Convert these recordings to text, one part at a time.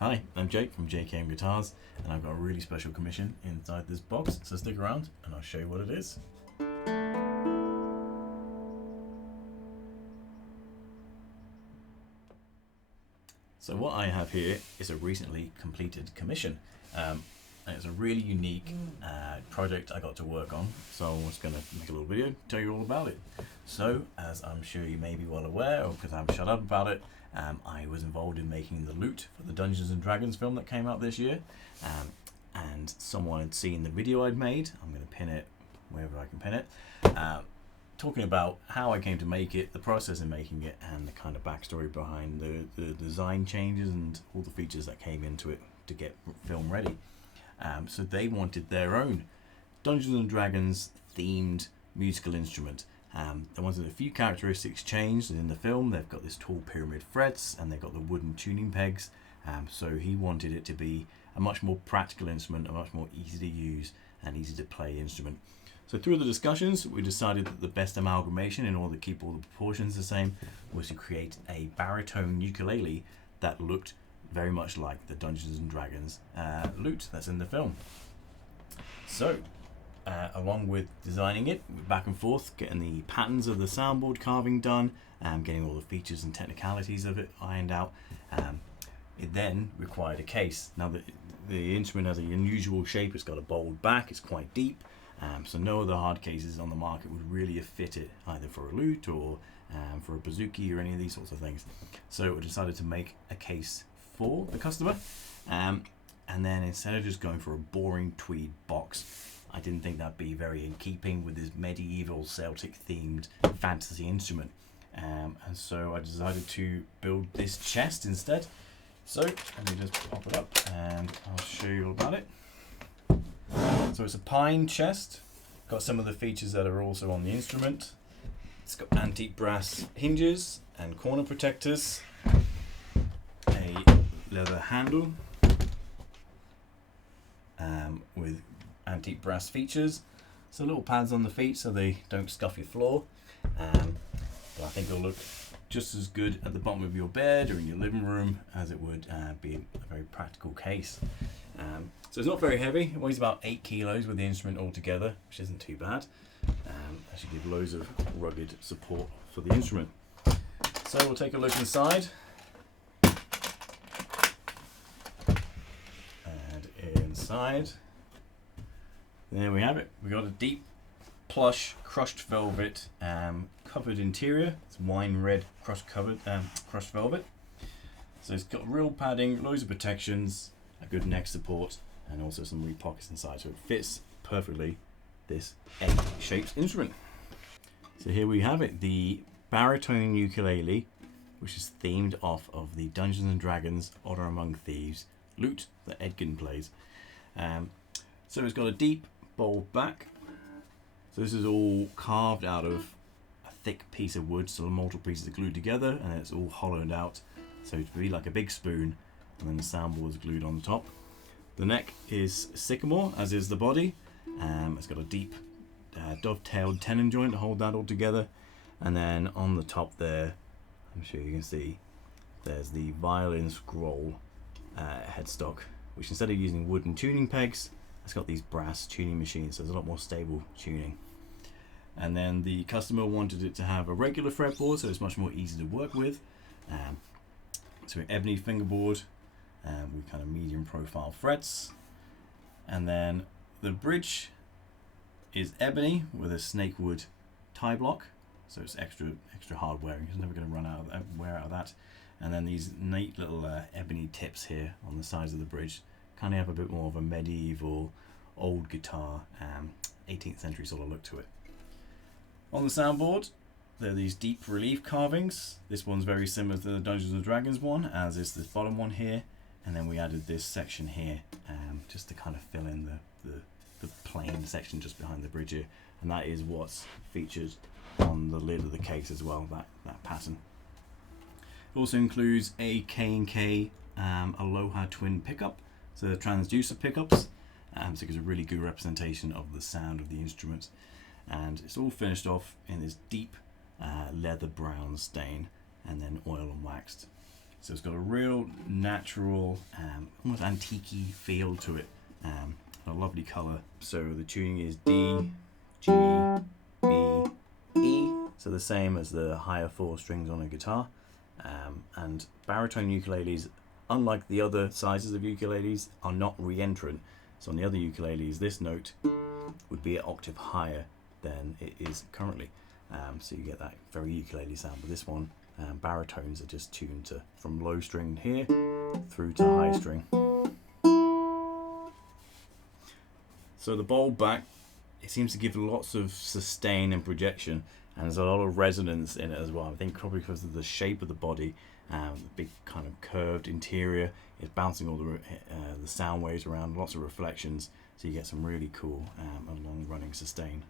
Hi, I'm Jake from JKM Guitars, and I've got a really special commission inside this box, so stick around and I'll show you what it is. So what I have here is a recently completed commission, and it's a really unique project I got to work on, so I was going to make a little video, tell you all about it. So, as I'm sure you may be well aware, or because I haven't shut up about it, I was involved in making the Lute for the Dungeons and Dragons film that came out this year, and someone had seen the video I'd made. I'm going to pin it wherever I can pin it, talking about how I came to make it, the process in making it, and the kind of backstory behind the design changes and all the features that came into it to get film ready. So they wanted their own Dungeons and Dragons themed musical instrument. They wanted a few characteristics changed in the film. They've got this tall pyramid frets and they've got the wooden tuning pegs. So he wanted it to be a much more practical instrument, a much more easy to use and easy to play instrument. So through the discussions, we decided that the best amalgamation, in order to keep all the proportions the same, was to create a baritone ukulele that looked very much like the Dungeons and Dragons lute that's in the film. So, along with designing it, back and forth, getting the patterns of the soundboard carving done, getting all the features and technicalities of it ironed out, it then required a case. Now the instrument has an unusual shape. It's got a bold back, it's quite deep, so no other hard cases on the market would really have fit it, either for a lute or for a bouzouki or any of these sorts of things. So we decided to make a case for the customer, and then instead of just going for a boring tweed box, I didn't think that'd be very in keeping with this medieval Celtic themed fantasy instrument, and so I decided to build this chest instead. So let me just pop it up and I'll show you all about it. So it's a pine chest, got some of the features that are also on the instrument. It's got antique brass hinges and corner protectors, a leather handle with antique brass features, so little pads on the feet so they don't scuff your floor, but I think it'll look just as good at the bottom of your bed or in your living room as it would be a very practical case. So it's not very heavy, it weighs about 8 kilos with the instrument altogether, which isn't too bad. I should give loads of rugged support for the instrument. So we'll take a look inside. And inside, there we have it. We got a deep, plush, crushed velvet covered interior. It's wine red crushed velvet. So it's got real padding, loads of protections, a good neck support, and also some reed pockets inside. So it fits perfectly this egg-shaped instrument. So here we have it, the Baritone Ukulele, which is themed off of the Dungeons and Dragons or Among Thieves lute that Edgin plays. So it's got a deep, bold back. So this is all carved out of a thick piece of wood, so multiple pieces are glued together, and it's all hollowed out, so to be like a big spoon, and then the soundboard is glued on the top. The neck is sycamore, as is the body. It's got a deep dovetailed tenon joint to hold that all together, and then on the top there, I'm sure you can see, there's the violin scroll headstock, which instead of using wooden tuning pegs, it's got these brass tuning machines, so there's a lot more stable tuning. And then the customer wanted it to have a regular fretboard, so it's much more easy to work with. So an ebony fingerboard with kind of medium profile frets, and then the bridge is ebony with a snakewood tie block, so it's extra hard wearing. It's never going to run out of wear out of that. And then these neat little ebony tips here on the sides of the bridge kind of have a bit more of a medieval, old guitar, 18th century sort of look to it. On the soundboard, there are these deep relief carvings. This one's very similar to the Dungeons and Dragons one, as is this bottom one here. And then we added this section here, just to kind of fill in the plain section just behind the bridge here. And that is what's featured on the lid of the case as well, that pattern. It also includes a K&K Aloha twin pickup, so the transducer pickups, so it gives a really good representation of the sound of the instrument. And it's all finished off in this deep leather brown stain, and then oil and waxed. So it's got a real natural, almost antique-y feel to it. A lovely colour. So the tuning is D, G, B, E. So the same as the higher 4 strings on a guitar. And baritone ukuleles, unlike the other sizes of ukuleles, are not re-entrant. So on the other ukuleles, this note would be an octave higher than it is currently. So you get that very ukulele sound. But this one, baritones are just tuned to from low string here through to high string. So the bowl back, it seems to give lots of sustain and projection, and there's a lot of resonance in it as well. I think probably because of the shape of the body, the big kind of curved interior, it's bouncing all the sound waves around, lots of reflections, so you get some really cool and long running sustain.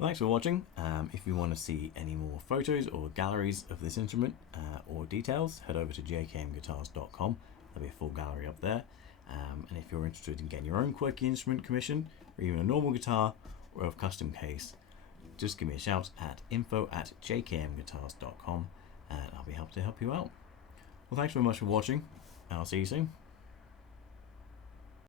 Thanks for watching. If you want to see any more photos or galleries of this instrument or details, head over to jkmguitars.com. There'll be a full gallery up there. And if you're interested in getting your own quirky instrument commissioned, or even a normal guitar or a custom case, just give me a shout at info@jkmguitars.com and I'll be happy to help you out. Well, thanks very much for watching, and I'll see you soon.